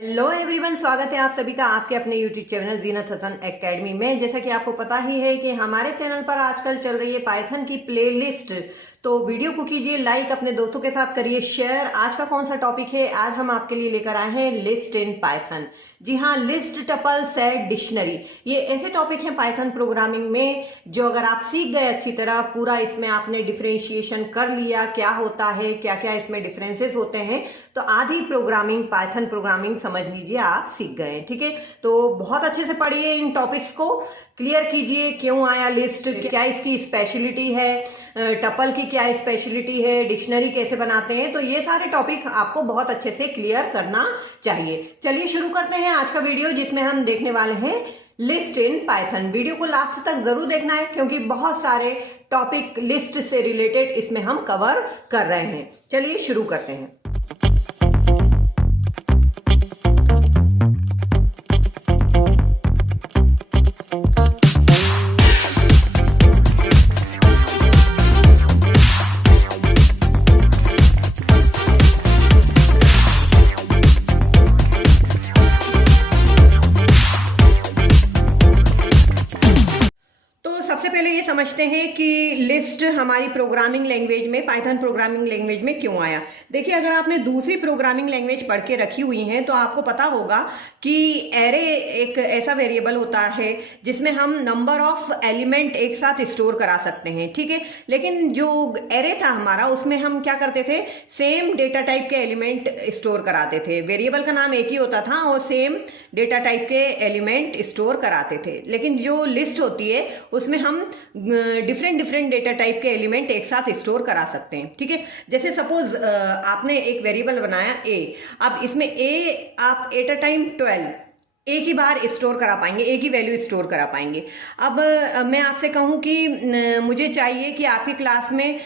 Hello everyone, स्वागत है आप सभी का आपके अपने यूट्यूब चैनल जीनत हसन एकेडमी में। जैसा कि आपको पता ही है कि हमारे चैनल पर आजकल चल रही है पाइथन की प्लेलिस्ट, तो वीडियो को कीजिए लाइक, अपने दोस्तों के साथ करिए शेयर। आज का कौन सा टॉपिक है? आज हम आपके लिए लेकर आए हैं लिस्ट इन पाइथन। जी हाँ, लिस्ट, टपल, सेट, डिक्शनरी, ये ऐसे टॉपिक हैं पाइथन प्रोग्रामिंग में जो अगर आप सीख गए अच्छी तरह, पूरा इसमें आपने डिफरेंशिएशन कर लिया, क्या होता है, क्या क्या इसमें डिफरेंसेस होते हैं, तो आधी प्रोग्रामिंग, पाइथन प्रोग्रामिंग समझ लीजिए आप सीख गए। ठीक है, तो बहुत अच्छे से पढ़िए, इन टॉपिक्स को क्लियर कीजिए। क्यों आया लिस्ट, क्या इसकी स्पेशलिटी है, टपल की क्या स्पेशलिटी है, डिक्शनरी कैसे बनाते हैं, तो ये सारे टॉपिक आपको बहुत अच्छे से क्लियर करना चाहिए। चलिए शुरू करते हैं आज का वीडियो, जिसमें हम देखने वाले हैं लिस्ट इन पाइथन। वीडियो को लास्ट तक जरूर देखना है क्योंकि बहुत सारे टॉपिक लिस्ट से रिलेटेड इसमें हम कवर कर रहे हैं। चलिए शुरू करते हैं। समझते हैं कि लिस्ट हमारी प्रोग्रामिंग लैंग्वेज में, पाइथन प्रोग्रामिंग लैंग्वेज में क्यों आया। देखिए, अगर आपने दूसरी प्रोग्रामिंग लैंग्वेज पढ़ के रखी हुई हैं तो आपको पता होगा कि एरे एक ऐसा वेरिएबल होता है जिसमें हम नंबर ऑफ एलिमेंट एक साथ स्टोर करा सकते हैं। ठीक है, लेकिन जो एरे था हमारा, उसमें हम क्या करते थे, सेम डेटा टाइप के एलिमेंट स्टोर कराते थे। वेरिएबल का नाम एक ही होता था और सेम डेटा टाइप के एलिमेंट स्टोर कराते थे। लेकिन जो लिस्ट होती है उसमें हम डिफरेंट डेटा टाइप के एलिमेंट एक साथ स्टोर करा सकते हैं। ठीक है, जैसे सपोज आपने एक वेरिएबल बनाया ए, अब इसमें ए आप एट अ टाइम 12 एक ही बार स्टोर करा पाएंगे, एक ही वैल्यू स्टोर करा पाएंगे। अब मैं आपसे कहूँ कि मुझे चाहिए कि आपकी क्लास में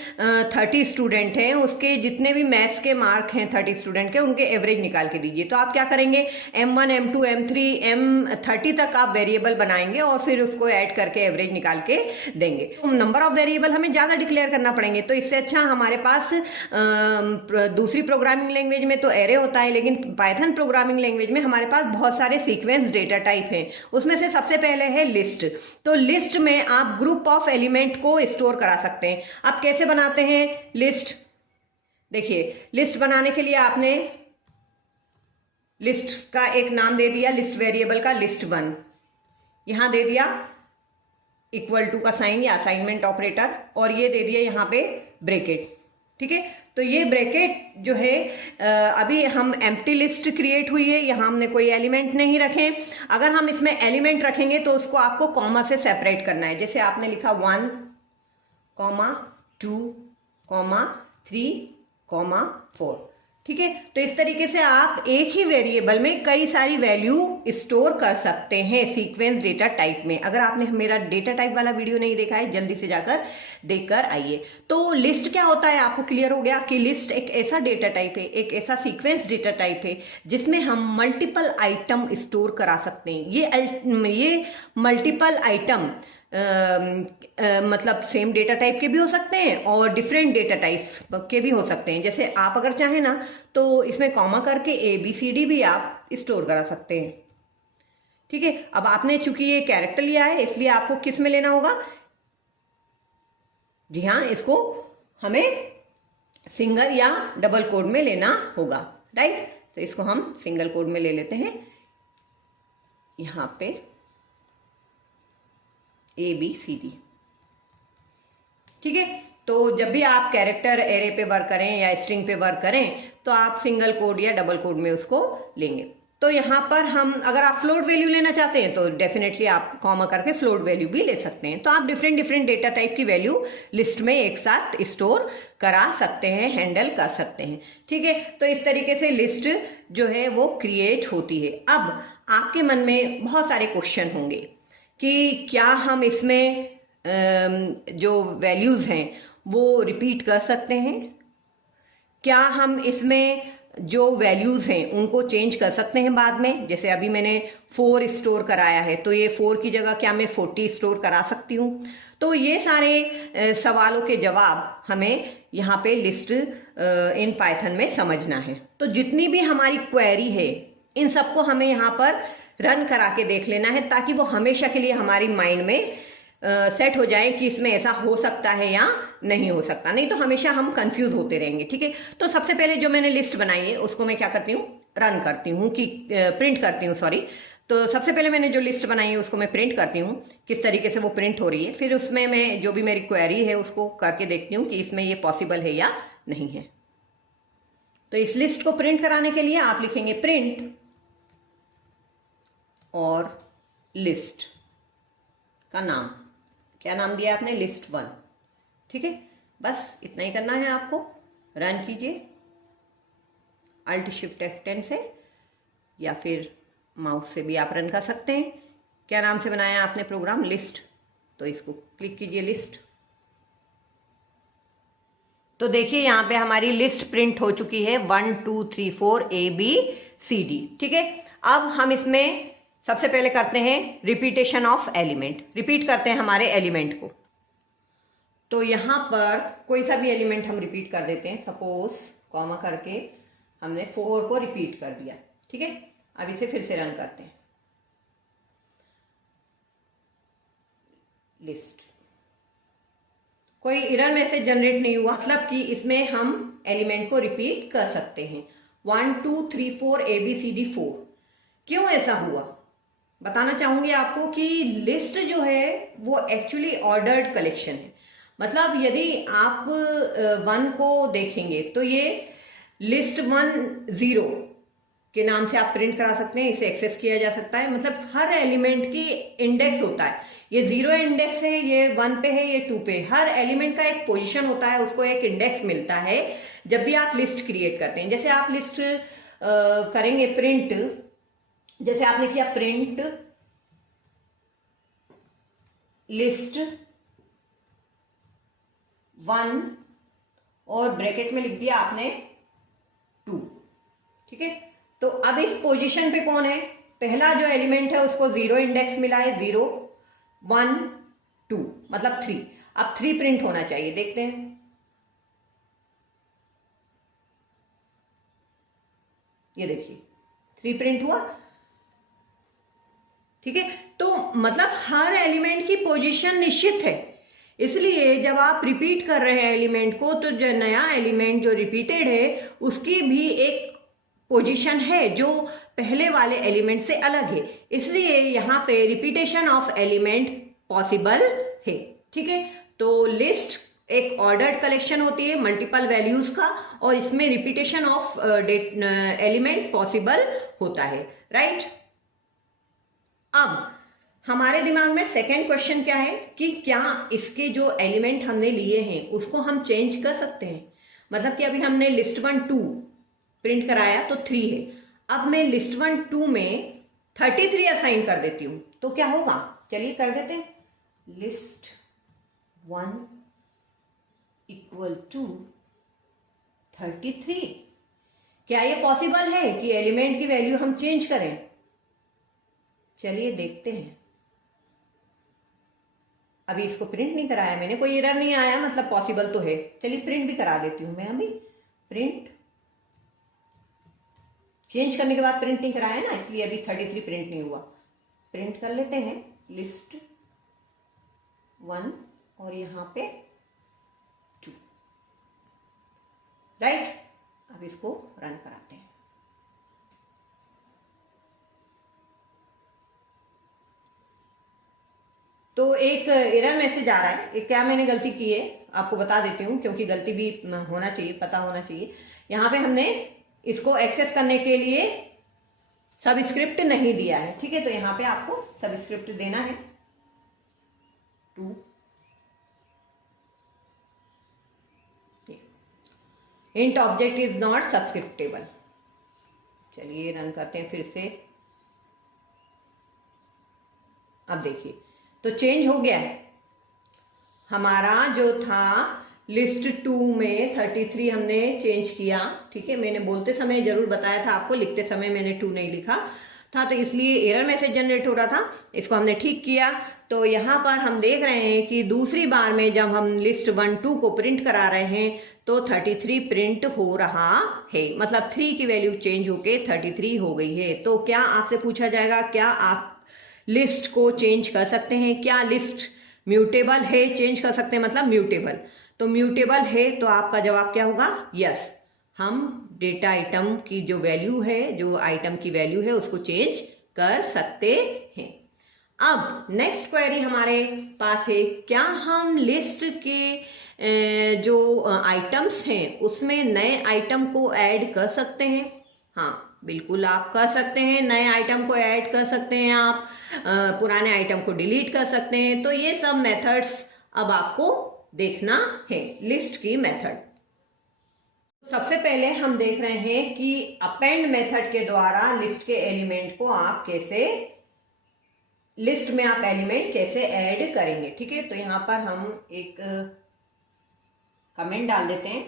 30 स्टूडेंट हैं, उसके जितने भी मैथ्स के मार्क हैं 30 स्टूडेंट के, उनके एवरेज निकाल के दीजिए। तो आप क्या करेंगे, M1 M2 M3 M30 तक आप वेरिएबल बनाएंगे और फिर उसको ऐड करके एवरेज निकाल के देंगे। तो नंबर ऑफ वेरिएबल हमें ज़्यादा डिक्लेयर करना पड़ेंगे। तो इससे अच्छा हमारे पास दूसरी प्रोग्रामिंग लैंग्वेज में तो एरे होता है, लेकिन पाइथन प्रोग्रामिंग लैंग्वेज में हमारे पास बहुत सारे सीक्वेंस डेटा टाइप है। उसमें से सबसे पहले है लिस्ट। तो लिस्ट में आप ग्रुप ऑफ एलिमेंट को स्टोर करा सकते हैं। आप कैसे बनाते हैं लिस्ट? देखिए, लिस्ट बनाने के लिए आपने लिस्ट का एक नाम दे दिया, लिस्ट वेरिएबल का list1 यहां दे दिया, इक्वल टू का साइन या असाइनमेंट ऑपरेटर, और ये दे दिया यहां पे ब्रैकेट। ठीक है, तो ये ब्रैकेट जो है, अभी हम एम्प्टी लिस्ट क्रिएट हुई है, यहाँ हमने कोई एलिमेंट नहीं रखे। अगर हम इसमें एलिमेंट रखेंगे तो उसको आपको कॉमा से सेपरेट करना है। जैसे आपने लिखा 1, 2, 3, 4। ठीक है, तो इस तरीके से आप एक ही वेरिएबल में कई सारी वैल्यू स्टोर कर सकते हैं सीक्वेंस डेटा टाइप में। अगर आपने मेरा डेटा टाइप वाला वीडियो नहीं देखा है, जल्दी से जाकर देखकर आइए। तो लिस्ट क्या होता है, आपको क्लियर हो गया कि लिस्ट एक ऐसा डेटा टाइप है, एक ऐसा सीक्वेंस डेटा टाइप है जिसमें हम मल्टीपल आइटम स्टोर करा सकते हैं। ये मल्टीपल आइटम मतलब सेम डेटा टाइप के भी हो सकते हैं और डिफरेंट डेटा टाइप्स के भी हो सकते हैं। जैसे आप अगर चाहें ना तो इसमें कॉमा करके ABCD भी आप स्टोर करा सकते हैं। ठीक है, अब आपने चूंकि ये कैरेक्टर लिया है इसलिए आपको किस में लेना होगा? जी हाँ, इसको हमें सिंगल या डबल कोड में लेना होगा, राइट। तो इसको हम सिंगल कोड में ले लेते हैं, यहां पे ABCD। ठीक है, तो जब भी आप कैरेक्टर एरे पे वर्क करें या स्ट्रिंग पे वर्क करें तो आप सिंगल कोड या डबल कोड में उसको लेंगे। तो यहाँ पर हम, अगर आप फ्लोट वैल्यू लेना चाहते हैं तो डेफिनेटली आप कॉमा करके फ्लोट वैल्यू भी ले सकते हैं। तो आप डिफरेंट डेटा टाइप की वैल्यू लिस्ट में एक साथ स्टोर करा सकते हैं, हैंडल कर सकते हैं। ठीक है, तो इस तरीके से लिस्ट जो है वो क्रिएट होती है। अब आपके मन में बहुत सारे क्वेश्चन होंगे कि क्या हम इसमें जो वैल्यूज़ हैं वो रिपीट कर सकते हैं, क्या हम इसमें जो वैल्यूज़ हैं उनको चेंज कर सकते हैं बाद में। जैसे अभी मैंने 4 स्टोर कराया है तो ये 4 की जगह क्या मैं 40 स्टोर करा सकती हूँ। तो ये सारे सवालों के जवाब हमें यहाँ पे लिस्ट इन पाइथन में समझना है। तो जितनी भी हमारी क्वेरी है इन सबको हमें यहाँ पर रन करा के देख लेना है, ताकि वो हमेशा के लिए हमारी माइंड में सेट हो जाए कि इसमें ऐसा हो सकता है या नहीं हो सकता, नहीं तो हमेशा हम कंफ्यूज होते रहेंगे। ठीक है, तो सबसे पहले जो मैंने लिस्ट बनाई है उसको मैं क्या करती हूँ, रन करती हूँ, कि प्रिंट करती हूँ, सॉरी। तो सबसे पहले मैंने जो लिस्ट बनाई है उसको मैं प्रिंट करती हूँ, किस तरीके से वो प्रिंट हो रही है। फिर उसमें मैं जो भी मेरी क्वेरी है उसको करके देखती हूँ कि इसमें ये पॉसिबल है या नहीं है। तो इस लिस्ट को प्रिंट कराने के लिए आप लिखेंगे प्रिंट और लिस्ट का नाम, क्या नाम दिया आपने, लिस्ट 1। ठीक है, बस इतना ही करना है आपको। रन कीजिए Alt Shift F10 से, या फिर माउस से भी आप रन कर सकते हैं। क्या नाम से बनाया आपने प्रोग्राम, लिस्ट, तो इसको क्लिक कीजिए लिस्ट। तो देखिए यहाँ पे हमारी लिस्ट प्रिंट हो चुकी है 1 2 3 4 ABCD। ठीक है, अब हम इसमें सबसे पहले करते हैं रिपीटेशन ऑफ एलिमेंट, रिपीट करते हैं हमारे एलिमेंट को। तो यहाँ पर कोई सा भी एलिमेंट हम रिपीट कर देते हैं, सपोज कॉमा करके हमने 4 को रिपीट कर दिया। ठीक है, अब इसे फिर से रन करते हैं, लिस्ट, कोई एरर मैसेज जनरेट नहीं हुआ, मतलब कि इसमें हम एलिमेंट को रिपीट कर सकते हैं। 1 2 3 4 ABCD 4। क्यों ऐसा हुआ बताना चाहूंगी आपको कि लिस्ट जो है वो एक्चुअली ऑर्डर्ड कलेक्शन है। मतलब यदि आप 1 को देखेंगे तो ये लिस्ट 1 0 के नाम से आप प्रिंट करा सकते हैं, इसे एक्सेस किया जा सकता है। मतलब हर एलिमेंट की इंडेक्स होता है, ये 0 इंडेक्स है, ये 1 पे है, ये 2 पे। हर एलिमेंट का एक पोजीशन होता है, उसको एक इंडेक्स मिलता है जब भी आप लिस्ट क्रिएट करते हैं। जैसे आप लिस्ट करेंगे प्रिंट, जैसे आपने किया प्रिंट लिस्ट 1 और ब्रैकेट में लिख दिया आपने 2। ठीक है, तो अब इस पोजीशन पे कौन है, पहला जो एलिमेंट है उसको 0 इंडेक्स मिला है, 0 1 2 मतलब 3। अब 3 प्रिंट होना चाहिए, देखते हैं। ये देखिए 3 प्रिंट हुआ। ठीक है, तो मतलब हर एलिमेंट की पोजीशन निश्चित है, इसलिए जब आप रिपीट कर रहे हैं एलिमेंट को तो जो नया एलिमेंट जो रिपीटेड है उसकी भी एक पोजीशन है जो पहले वाले एलिमेंट से अलग है, इसलिए यहाँ पे रिपीटेशन ऑफ एलिमेंट पॉसिबल है। ठीक है, तो लिस्ट एक ऑर्डर्ड कलेक्शन होती है मल्टीपल वैल्यूज का, और इसमें रिपीटेशन ऑफ एलिमेंट पॉसिबल होता है, राइट। अब हमारे दिमाग में सेकेंड क्वेश्चन क्या है कि क्या इसके जो एलिमेंट हमने लिए हैं उसको हम चेंज कर सकते हैं। मतलब कि अभी हमने लिस्ट 1 2 प्रिंट कराया तो 3 है, अब मैं लिस्ट 1 2 में 33 असाइन कर देती हूं तो क्या होगा, चलिए कर देते हैं। List 1 equal to 33। क्या ये पॉसिबल है कि एलिमेंट की वैल्यू हम चेंज करें? चलिए देखते हैं। अभी इसको प्रिंट नहीं कराया मैंने, कोई एरर नहीं आया, मतलब पॉसिबल तो है। चलिए प्रिंट भी करा देती हूं मैं। अभी प्रिंट चेंज करने के बाद प्रिंट नहीं कराया ना, इसलिए अभी 33 प्रिंट नहीं हुआ। प्रिंट कर लेते हैं लिस्ट 1 और यहां पे 2, राइट। अब इसको रन कराते हैं। तो एक एरर मैसेज आ रहा है, क्या मैंने गलती की है आपको बता देती हूँ, क्योंकि गलती भी होना चाहिए, पता होना चाहिए। यहाँ पे हमने इसको एक्सेस करने के लिए सबस्क्रिप्ट नहीं दिया है, ठीक है। तो यहाँ पे आपको सबस्क्रिप्ट देना है 2। Int object is not subscriptable. चलिए रन करते हैं फिर से। अब देखिए तो चेंज हो गया है। हमारा जो था लिस्ट 2 में 33 हमने चेंज किया, ठीक है। मैंने बोलते समय जरूर बताया था आपको, लिखते समय मैंने 2 नहीं लिखा। था, तो इसलिए एरर मैसेज जनरेट हो रहा था। इसको हमने ठीक किया। तो यहाँ पर हम देख रहे हैं कि दूसरी बार में जब हम लिस्ट 1 2 को प्रिंट करा रहे हैं तो 33 प्रिंट हो रहा है, मतलब 3 की वैल्यू चेंज होके 33 हो गई है। तो क्या आपसे पूछा जाएगा, क्या आप लिस्ट को चेंज कर सकते हैं? क्या लिस्ट म्यूटेबल है? चेंज कर सकते हैं मतलब म्यूटेबल। तो म्यूटेबल है तो आपका जवाब क्या होगा? यस, हम डेटा आइटम की जो वैल्यू है, जो आइटम की वैल्यू है, उसको चेंज कर सकते हैं। अब नेक्स्ट क्वेरी हमारे पास है, क्या हम लिस्ट के जो आइटम्स हैं उसमें नए आइटम को ऐड कर सकते हैं? हाँ, बिल्कुल आप कर सकते हैं। नए आइटम को ऐड कर सकते हैं, आप पुराने आइटम को डिलीट कर सकते हैं। तो ये सब मेथड्स अब आपको देखना है, लिस्ट की मेथड। सबसे पहले हम देख रहे हैं कि अपेंड मेथड के द्वारा लिस्ट के एलिमेंट को आप कैसे, लिस्ट में आप एलिमेंट कैसे ऐड करेंगे। ठीक है, तो यहां पर हम एक कमेंट डाल देते हैं,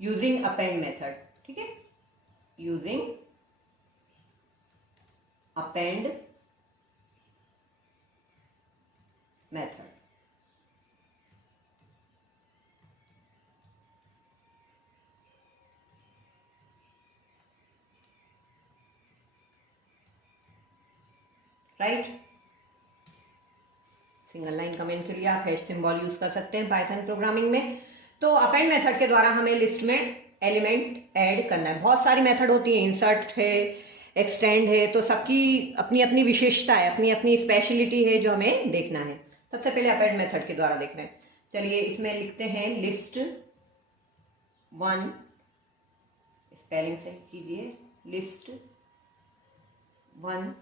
यूजिंग अपेंड मेथड। ठीक है, using append method. Right, single line comment के लिए आप हैश सिंबल यूज कर सकते हैं पाइथन प्रोग्रामिंग में। तो अपेंड मेथड के द्वारा हमें लिस्ट में एलिमेंट ऐड करना है। बहुत सारी मेथड होती है, इंसर्ट है, एक्सटेंड है, तो सबकी अपनी अपनी विशेषता है, अपनी अपनी स्पेशलिटी है जो हमें देखना है। सबसे पहले अपेंड मेथड के द्वारा देख रहे हैं। चलिए इसमें लिखते हैं लिस्ट 1, स्पेलिंग से कीजिए, लिस्ट 1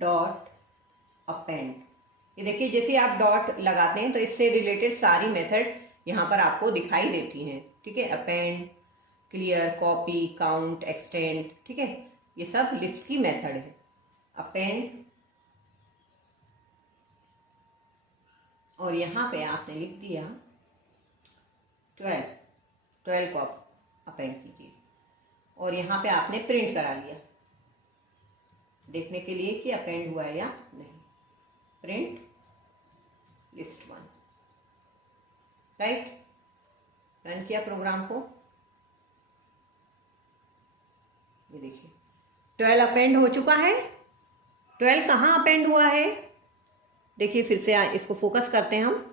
डॉट अपेंड। ये देखिए, जैसे आप डॉट लगाते हैं तो इससे रिलेटेड सारी मेथड यहाँ पर आपको दिखाई देती हैं। ठीक है, append, clear, copy, count, extend. ठीक है, ये सब लिस्ट की मेथड है। अपेंड, और यहाँ पे आपने लिख दिया 12 को अपेंड कीजिए, और यहाँ पे आपने प्रिंट करा लिया देखने के लिए कि अपेंड हुआ है या नहीं। Print list 1, right. रन किया प्रोग्राम को, ये देखिए 12 अपेंड हो चुका है। 12 कहाँ अपेंड हुआ है? देखिए फिर से इसको फोकस करते हैं हम।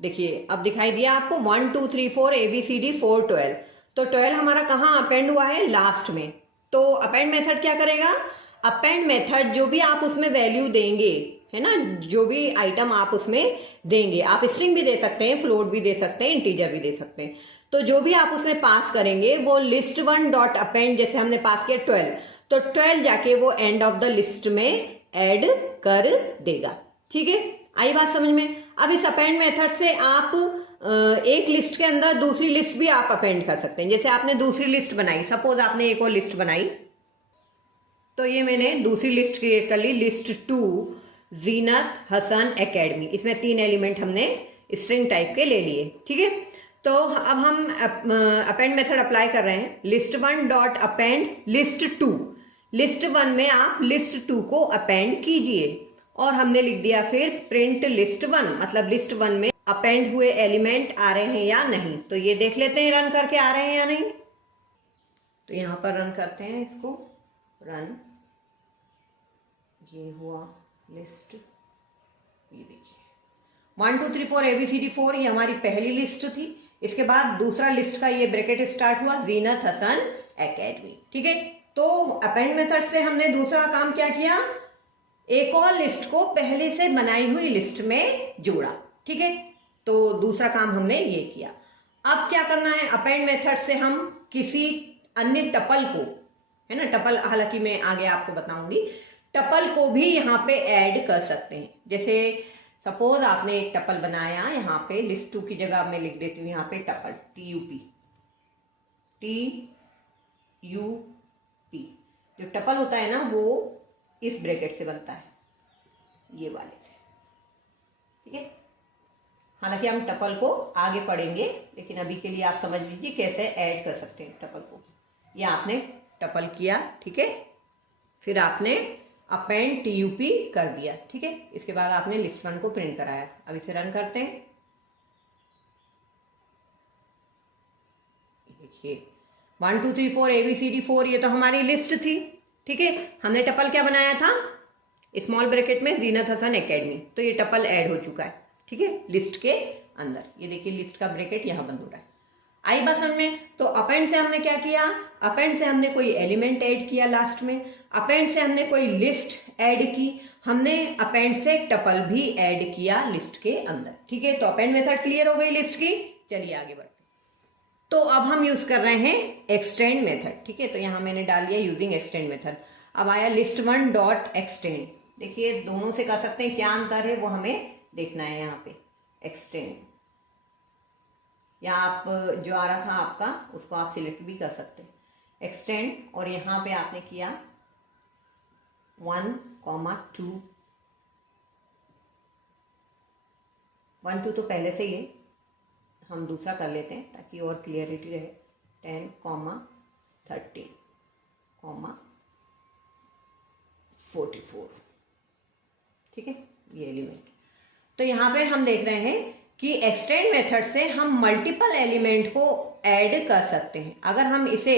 देखिए अब दिखाई दिया आपको 1 2 3 4 ABCD 4 12। तो 12 हमारा कहाँ अपेंड हुआ है? लास्ट में। तो अपेंड मेथड क्या करेगा? अपेंड मेथड जो भी आप उसमें वैल्यू देंगे, है ना, जो भी आइटम आप उसमें देंगे, आप स्ट्रिंग भी दे सकते हैं, फ्लोट भी दे सकते हैं, इंटीजर भी दे सकते हैं। तो जो भी आप उसमें पास करेंगे वो लिस्ट 1 डॉट अपेंड, जैसे हमने पास किया 12, तो 12 जाके वो एंड ऑफ द लिस्ट में ऐड कर देगा। ठीक है, आई बात समझ में? अब इस अपेंड मेथड से आप एक लिस्ट के अंदर दूसरी लिस्ट भी आप अपेंड कर सकते हैं। जैसे आपने दूसरी लिस्ट बनाई, सपोज आपने एक और लिस्ट बनाई, तो ये मैंने दूसरी लिस्ट क्रिएट कर ली, लिस्ट 2 जीनत हसन एकेडमी। इसमें 3 एलिमेंट हमने स्ट्रिंग टाइप के ले लिए। ठीक है, तो अब हम अपेंड मेथड अप्लाई कर रहे हैं। List 1 dot append list 2। List 1 में आप लिस्ट 2 को अपेंड कीजिए, और हमने लिख दिया फिर प्रिंट लिस्ट 1, मतलब लिस्ट 1 में अपेंड हुए एलिमेंट आ रहे हैं या नहीं। तो ये देख लेते हैं रन करके आ रहे हैं या नहीं। तो यहाँ पर रन करते हैं इसको, रन। ये हुआ लिस्ट, ये देखिए 1 2 3 4 ABCD 4, ये हमारी पहली लिस्ट थी। इसके बाद दूसरा लिस्ट का ये ब्रैकेट स्टार्ट हुआ, जीनत हसन एकेडमी। ठीक है, तो अपेंड मेथड से हमने दूसरा काम क्या किया? एक और लिस्ट को पहले से बनाई हुई लिस्ट में जोड़ा। ठीक है, तो दूसरा काम हमने ये किया। अब क्या करना है? अपेंड मेथड से हम किसी अन्य टपल को, है ना, टपल हालांकि मैं आगे आपको बताऊंगी, टपल को भी यहाँ पे ऐड कर सकते हैं। जैसे सपोज आपने एक टपल बनाया, यहाँ पे लिस्ट 2 की जगह मैं लिख देती हूँ यहाँ पे टपल, TUP। जो टपल होता है ना वो इस ब्रैकेट से बनता है, ये वाले से। ठीक है, हालांकि हम टपल को आगे पढ़ेंगे, लेकिन अभी के लिए आप समझ लीजिए कैसे ऐड कर सकते हैं टपल को। ये आपने टपल किया, ठीक है। फिर आपने अपेंड TUP कर दिया, ठीक है। इसके बाद आपने लिस्ट 1 को प्रिंट कराया। अब इसे रन करते हैं। देखिए 1 2 3 4 ABCD 4 ये तो हमारी लिस्ट थी, ठीक है। हमने टपल क्या बनाया था, स्मॉल ब्रैकेट में जीनत हसन एकेडमी, तो ये टपल ऐड हो चुका है, ठीक है, लिस्ट के अंदर। ये देखिए लिस्ट का ब्रैकेट यहाँ बंद हो रहा है। आई बात समझ में। तो अपेंड से हमने क्या किया, अपेंड से हमने कोई एलिमेंट ऐड किया लास्ट में, अपेंड से हमने कोई लिस्ट ऐड की, हमने अपेंड से टपल भी ऐड किया लिस्ट के अंदर, ठीक है। तो अपेंड मेथड क्लियर हो गई लिस्ट की। चलिए आगे बढ़ते। तो अब हम यूज कर रहे हैं एक्सटेंड मेथड, ठीक है। तो यहां मैंने डाल दिया यूजिंग एक्सटेंड मेथड। अब आया list1 डॉट एक्सटेंड। देखिए दोनों से कर सकते हैं, क्या अंतर है वो हमें देखना है। यहाँ पे एक्सटेंड, या आप जो आ रहा था आपका उसको आप सिलेक्ट भी कर सकते हैं, एक्सटेंड। और यहाँ पे आपने किया 1, 2, 1 2 तो पहले से ही हम दूसरा कर लेते हैं ताकि और क्लियरिटी रहे। 10, 13, 44, ठीक है, ये एलिमेंट। तो यहाँ पे हम देख रहे हैं कि एक्सटेंड मेथड से हम मल्टीपल एलिमेंट को ऐड कर सकते हैं। अगर हम इसे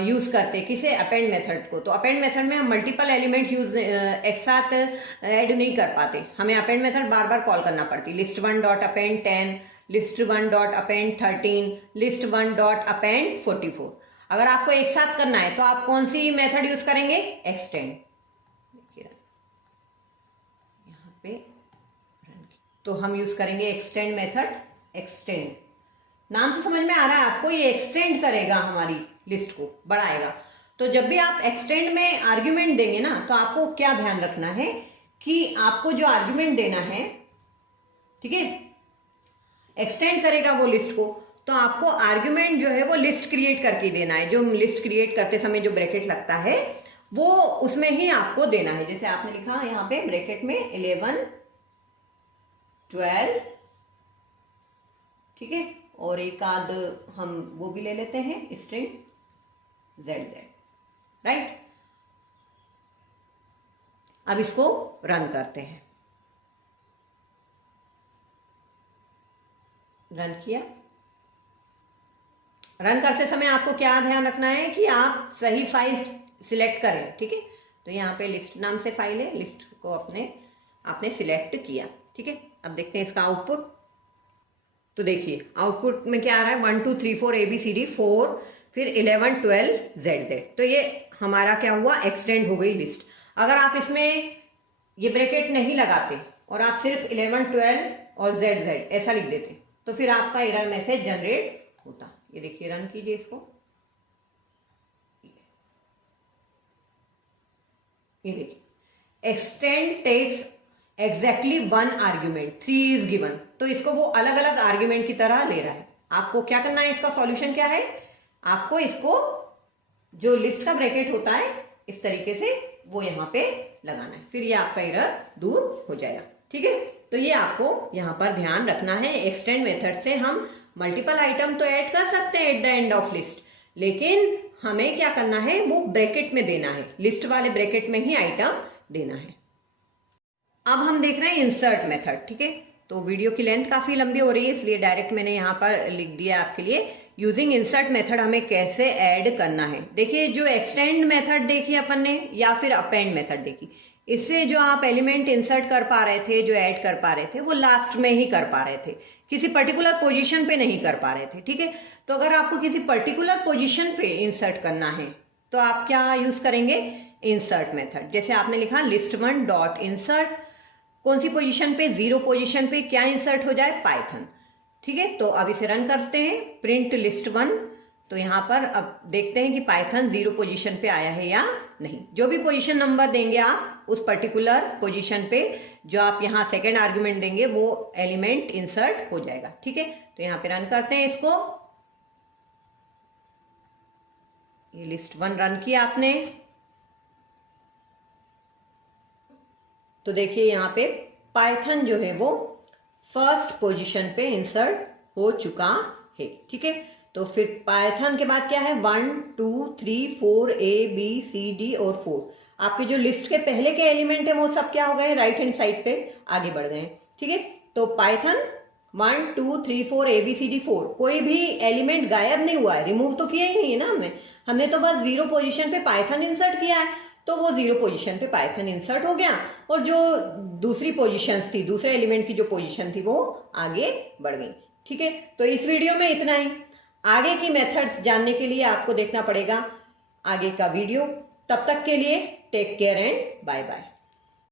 यूज करते किसे, अपेंड मेथड को, तो अपेंड मेथड में हम मल्टीपल एलिमेंट यूज एक साथ ऐड नहीं कर पाते, हमें अपेंड मेथड बार बार कॉल करना पड़ती। list1 dot append 10, list1 dot append 13, list1 dot append 44। अगर आपको एक साथ करना है तो आप कौन सी मेथड यूज करेंगे, एक्सटेंड। यहाँ पे तो हम यूज करेंगे एक्सटेंड मेथड। एक्सटेंड नाम से समझ में आ रहा है आपको, ये एक्सटेंड करेगा हमारी लिस्ट को, बढ़ाएगा। तो जब भी आप एक्सटेंड में आर्ग्यूमेंट देंगे ना, तो आपको क्या ध्यान रखना है कि आपको जो आर्ग्यूमेंट देना है, ठीक है, एक्सटेंड करेगा वो लिस्ट को, तो आपको आर्ग्यूमेंट जो है वो लिस्ट क्रिएट करके देना है। जो लिस्ट क्रिएट करते समय जो ब्रैकेट लगता है वो उसमें ही आपको देना है। जैसे आपने लिखा यहाँ पे ब्रैकेट में 11, 12, ठीक है, और एक आध हम वो भी ले लेते हैं स्ट्रिंग ZZ, राइट। अब इसको रन करते हैं। रन किया। रन करते समय आपको क्या ध्यान रखना है कि आप सही फाइल सिलेक्ट करें, ठीक है। तो यहाँ पे लिस्ट नाम से फाइल है, लिस्ट को आपने सिलेक्ट किया, ठीक है। अब देखते हैं इसका आउटपुट। तो देखिए आउटपुट में क्या आ रहा है, 1 2 3 4 ABCD 4, फिर 11 12 ZZ। तो ये हमारा क्या हुआ, एक्सटेंड हो गई लिस्ट। अगर आप इसमें ये ब्रैकेट नहीं लगाते और आप सिर्फ 11 12 और ZZ ऐसा लिख देते तो फिर आपका एरर मैसेज जनरेट होता। ये देखिए रन कीजिए इसको। ये देखिए extend takes exactly 1 argument, 3 is given. तो इसको वो अलग अलग आर्ग्यूमेंट की तरह ले रहा है। आपको क्या करना है, इसका सॉल्यूशन क्या है, आपको इसको जो लिस्ट का ब्रैकेट होता है इस तरीके से वो यहाँ पे लगाना है, फिर ये आपका एरर दूर हो जाएगा, ठीक है। तो ये आपको यहाँ पर ध्यान रखना है। एक्सटेंड मेथड से हम मल्टीपल आइटम तो ऐड कर सकते हैं at the end of list, लेकिन हमें क्या करना है, वो ब्रैकेट में देना है, लिस्ट वाले ब्रैकेट में ही आइटम देना है। अब हम देख रहे हैं इंसर्ट मेथड, ठीक है। तो वीडियो की लेंथ काफी लंबी हो रही है इसलिए डायरेक्ट मैंने यहाँ पर लिख दिया आपके लिए। यूजिंग इंसर्ट मेथड हमें कैसे ऐड करना है। देखिए जो एक्सटेंड मेथड देखी अपन ने या फिर अपेंड मेथड देखी, इससे जो आप एलिमेंट इंसर्ट कर पा रहे थे, जो ऐड कर पा रहे थे, वो लास्ट में ही कर पा रहे थे, किसी पर्टिकुलर पोजीशन पे नहीं कर पा रहे थे, ठीक है। तो अगर आपको किसी पर्टिकुलर पोजीशन पे इंसर्ट करना है तो आप क्या यूज करेंगे, इंसर्ट मेथड। जैसे आपने लिखा list1 डॉट इंसर्ट, कौन सी पोजीशन पे, 0 पोजीशन पे क्या इंसर्ट हो जाए, पाइथन, ठीक है। तो अब इसे रन करते हैं, प्रिंट list1। तो यहाँ पर अब देखते हैं कि पाइथन 0 पोजीशन पे आया है या नहीं। जो भी पोजीशन नंबर देंगे आप उस पर्टिकुलर पोजीशन पे जो आप यहाँ सेकेंड आर्ग्यूमेंट देंगे वो एलिमेंट इंसर्ट हो जाएगा, ठीक है। तो यहाँ पे रन करते हैं इसको। ये list1 रन किया आपने, तो देखिए यहाँ पे पाइथन जो है वो फर्स्ट पोजीशन पे इंसर्ट हो चुका है, ठीक है। तो फिर पाइथन के बाद क्या है, 1 2 3 4 ABCD और 4। आपके जो लिस्ट के पहले के एलिमेंट है वो सब क्या हो गए, राइट हैंड साइड पे आगे बढ़ गए। ठीक है, तो पाइथन 1 2 3 4 ABCD 4, कोई भी एलिमेंट गायब नहीं हुआ है, रिमूव तो किया ही नहीं है ना हमने तो बस 0 पोजीशन पे पाइथन इंसर्ट किया है, तो वो 0 पोजीशन पे पाइथन इंसर्ट हो गया और जो दूसरी पोजीशंस थी, दूसरे एलिमेंट की जो पोजीशन थी वो आगे बढ़ गई। ठीक है, तो इस वीडियो में इतना ही। आगे की मेथड्स जानने के लिए आपको देखना पड़ेगा आगे का वीडियो। तब तक के लिए take care and bye bye.